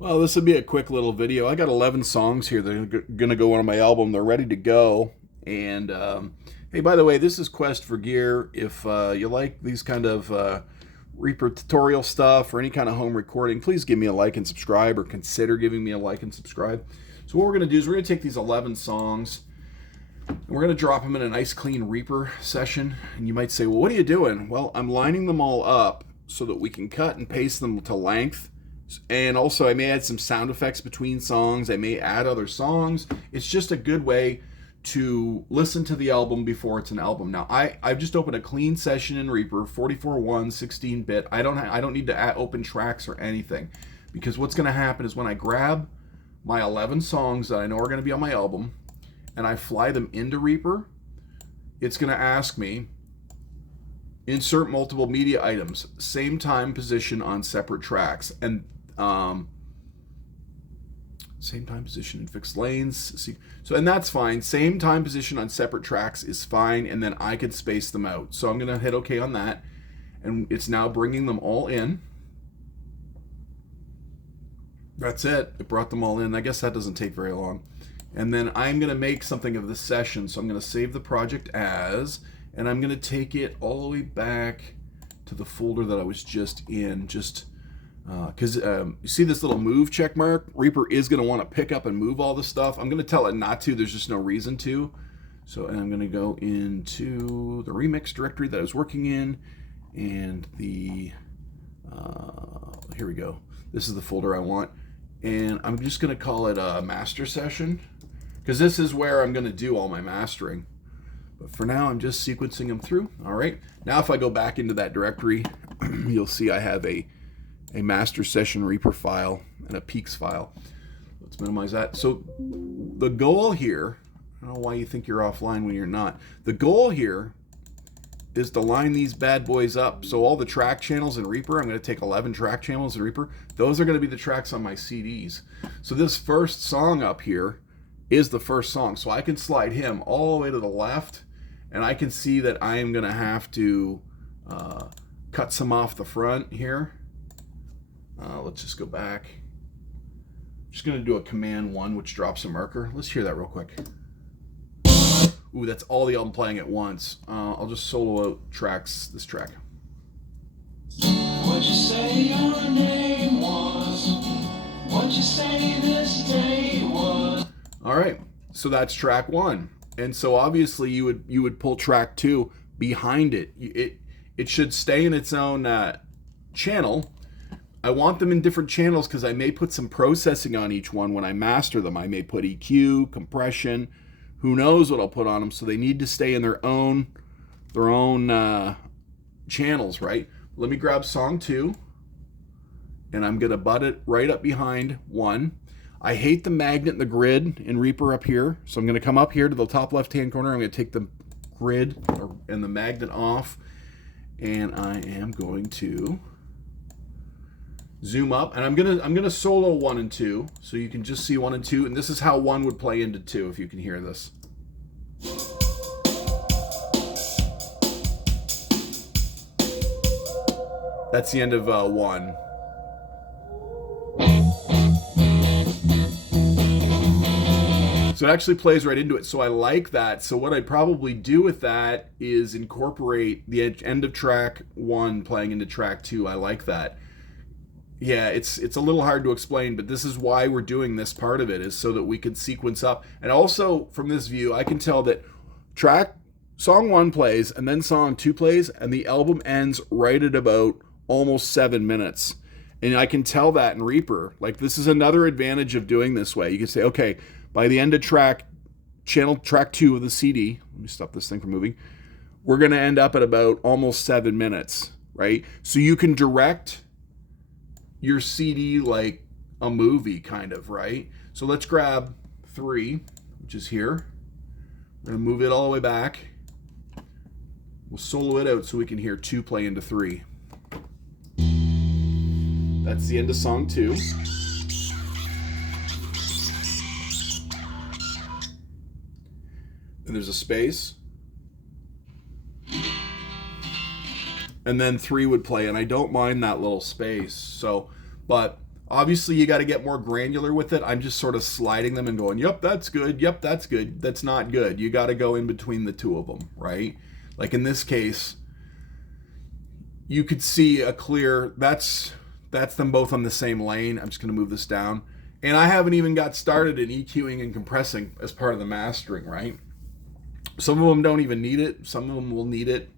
Well, this would be a quick little video. I got 11 songs here that are going to go on my album. They're ready to go. And hey, by the way, this is Quest for Gear. If you like these kind of Reaper tutorial stuff or any kind of home recording, please give me a like and subscribe, or consider giving me a like and subscribe. So what we're going to do is we're going to take these 11 songs and we're going to drop them in a nice clean Reaper session. And you might say, well, what are you doing? Well, I'm lining them all up so that we can cut and paste them to length. And also, I may add some sound effects between songs. I may add other songs. It's just a good way to listen to the album before it's an album. Now, I've just opened a clean session in Reaper, 44.1, 16-bit. I don't need to open tracks or anything, because what's going to happen is when I grab my 11 songs that I know are going to be on my album and I fly them into Reaper, it's going to ask me, insert multiple media items, same time position on separate tracks, and same time position in fixed lanes. So, and that's fine. Same time position on separate tracks is fine, and then I can space them out. So I'm going to hit OK on that, and it's now bringing them all in. That's it. It brought them all in. I guess that doesn't take very long. And then I'm going to make something of this session. So I'm going to save the project as, and I'm going to take it all the way back to the folder that I was just in, because you see this little move check mark? Reaper is going to want to pick up and move all this stuff. I'm going to tell it not to. There's just no reason to. So, and I'm going to go into the remix directory that I was working in, and the, here we go. This is the folder I want. And I'm just going to call it a master session, because this is where I'm going to do all my mastering. But for now, I'm just sequencing them through. All right. Now, if I go back into that directory, you'll see I have a master session Reaper file and a peaks file. Let's minimize that. So the goal here, I don't know why you think you're offline when you're not. The goal here is to line these bad boys up. So all the track channels in Reaper, I'm going to take 11 track channels in Reaper. Those are going to be the tracks on my CDs. So this first song up here is the first song. So I can slide him all the way to the left, and I can see that I am going to have to cut some off the front here. Let's just go back. I'm just going to do a command 1, which drops a marker. Let's hear that real quick. Ooh, that's all the album playing at once. I'll just solo out this track. What'd you say your name was? What'd you say this day was? All right, so that's track 1. And so obviously you would pull track 2 behind it. It should stay in its own channel. I want them in different channels because I may put some processing on each one when I master them. I may put EQ, compression, who knows what I'll put on them. So they need to stay in their own channels, right? Let me grab song 2, and I'm gonna butt it right up behind 1. I hate the magnet and the grid in Reaper up here, so I'm gonna come up here to the top left-hand corner. I'm gonna take the grid and the magnet off, and I am going to zoom up, and I'm gonna solo 1 and 2, so you can just see 1 and 2, and this is how 1 would play into 2, if you can hear this. That's the end of 1. So it actually plays right into it, so I like that. So what I'd probably do with that is incorporate the end of track 1 playing into track 2. I like that. Yeah, it's a little hard to explain, but this is why we're doing this part of it, is so that we can sequence up. And also from this view, I can tell that song 1 plays, and then song 2 plays, and the album ends right at about almost 7 minutes. And I can tell that in Reaper. Like, this is another advantage of doing this way. You can say, okay, by the end of track 2 of the CD, let me stop this thing from moving, we're going to end up at about almost 7 minutes, right? So you can direct your CD like a movie, kind of, right? So let's grab 3, which is here. We're gonna move it all the way back. We'll solo it out so we can hear 2 play into 3. That's the end of song 2. And there's a space. And then 3 would play, and I don't mind that little space. So, but Obviously, you got to get more granular with it. I'm just sort of sliding them and going, yep, that's good. Yep, that's good. That's not good. You got to go in between the two of them, right? Like in this case, you could see a clear, that's them both on the same lane. I'm just going to move this down. And I haven't even got started in EQing and compressing as part of the mastering, right? Some of them don't even need it. Some of them will need it.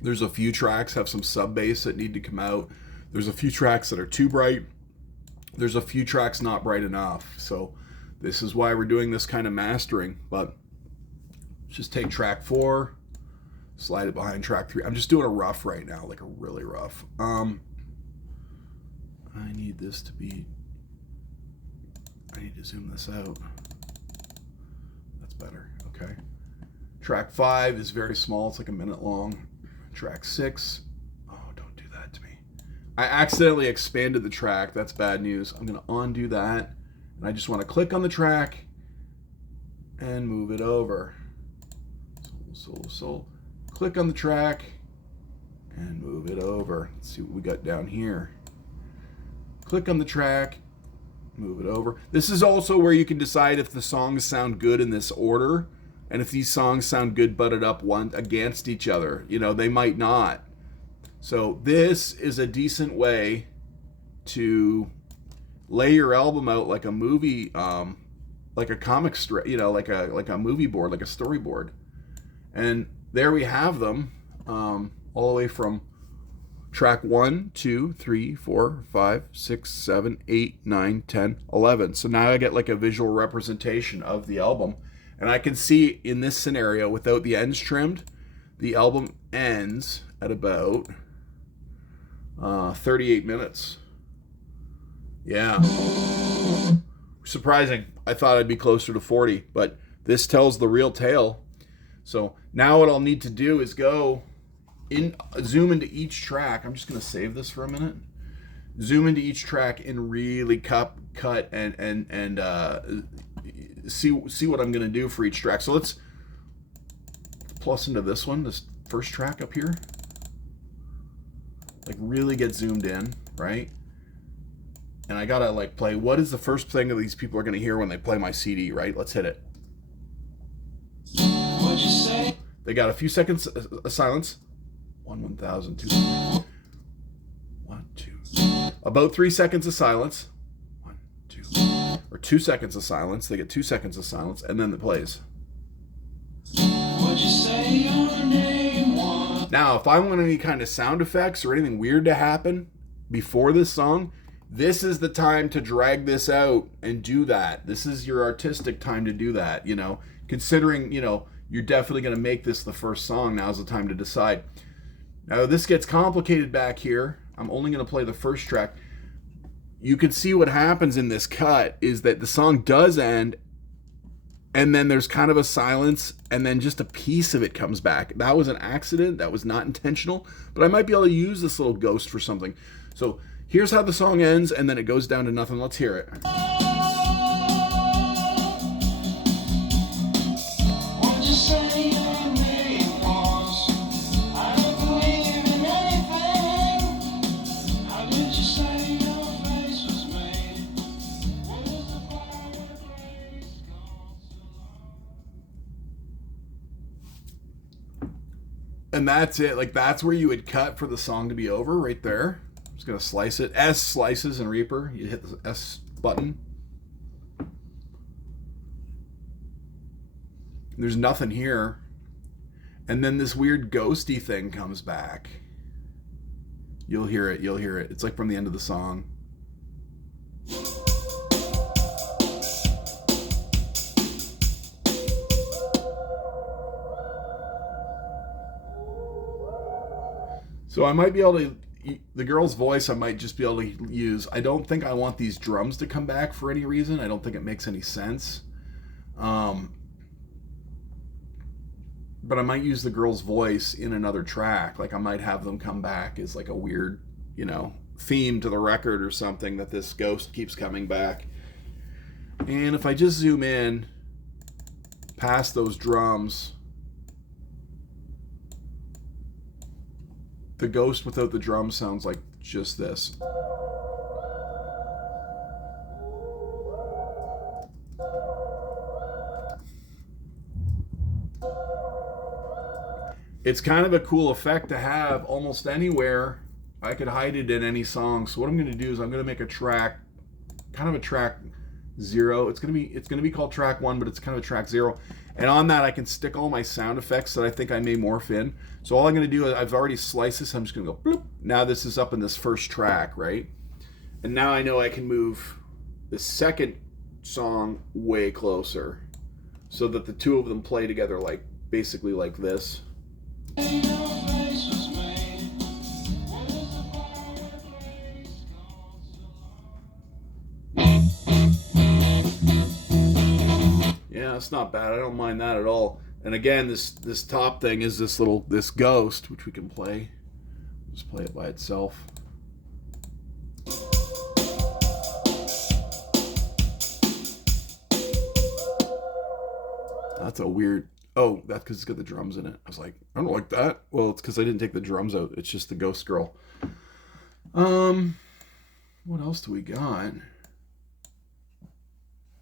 There's a few tracks have some sub bass that need to come out. There's a few tracks that are too bright. There's a few tracks not bright enough. So this is why we're doing this kind of mastering. But just take track 4, slide it behind track 3. I'm just doing a rough right now, like a really rough. I need this to be, I need to zoom this out. That's better, okay. Track 5 is very small, it's like a minute long. Track 6, oh, don't do that to me. I accidentally expanded the track, that's bad news. I'm gonna undo that, and I just wanna click on the track and move it over. So, click on the track and move it over. Let's see what we got down here. Click on the track, move it over. This is also where you can decide if the songs sound good in this order, and if these songs sound good butted up one against each other. You know, they might not. So this is a decent way to lay your album out like a movie, like a comic strip, you know, like a movie board, like a storyboard. And there we have them, all the way from track 1, 2, 3, 4, 5, 6, 7, 8, 9, 10, 11. So now I get like a visual representation of the album. And I can see in this scenario, without the ends trimmed, the album ends at about 38 minutes. Yeah. Surprising. I thought I'd be closer to 40, but this tells the real tale. So now what I'll need to do is go in, zoom into each track. I'm just going to save this for a minute. Zoom into each track and really cut and see what I'm going to do for each track. So let's plus into this one, this first track up here. Like really get zoomed in, right? And I gotta like play, what is the first thing that these people are going to hear when they play my CD, right? Let's hit it. What'd you say? They got a few seconds of silence. 1,000, 2, 1, 2. About 3 seconds of silence. 1, 2. Or 2 seconds of silence. They get 2 seconds of silence, and then it plays. What'd you say your name was? Now, if I want any kind of sound effects or anything weird to happen before this song, this is the time to drag this out and do that. This is your artistic time to do that, you know. Considering, you know, you're definitely going to make this the first song, now's the time to decide. Now, this gets complicated back here. I'm only going to play the first track. You can see what happens in this cut is that the song does end, and then there's kind of a silence, and then just a piece of it comes back. That was an accident. That was not intentional, but I might be able to use this little ghost for something. So here's how the song ends, and then it goes down to nothing. Let's hear it. And that's it. Like, that's where you would cut for the song to be over, right there. I'm just going to slice it. S slices in Reaper. You hit the S button. There's nothing here. And then this weird ghosty thing comes back. You'll hear it. You'll hear it. It's like from the end of the song. So I might be able to, the girl's voice I might just be able to use. I don't think I want these drums to come back for any reason. I don't think it makes any sense. But I might use the girl's voice in another track. Like I might have them come back as like a weird, you know, theme to the record or something, that this ghost keeps coming back. And if I just zoom in past those drums, the ghost without the drum sounds like just this. it's kind of a cool effect to have almost anywhere. I could hide it in any song. So what I'm going to do is I'm going to make a track, kind of a track 0. It's going to be called track 1, but it's kind of a track 0. And on that I can stick all my sound effects that I think I may morph in. So all I'm going to do is I've already sliced this. I'm just going to go bloop. Now this is up in this first track, right? And now I know I can move the second song way closer so that the two of them play together like basically like this. Yeah, it's not bad. I don't mind that at all. And again, this top thing is this ghost, which we can play. Just play it by itself. That's a weird. Oh, that's because it's got the drums in it. I was like, I don't like that. Well, it's because I didn't take the drums out. It's just the ghost girl. What else do we got?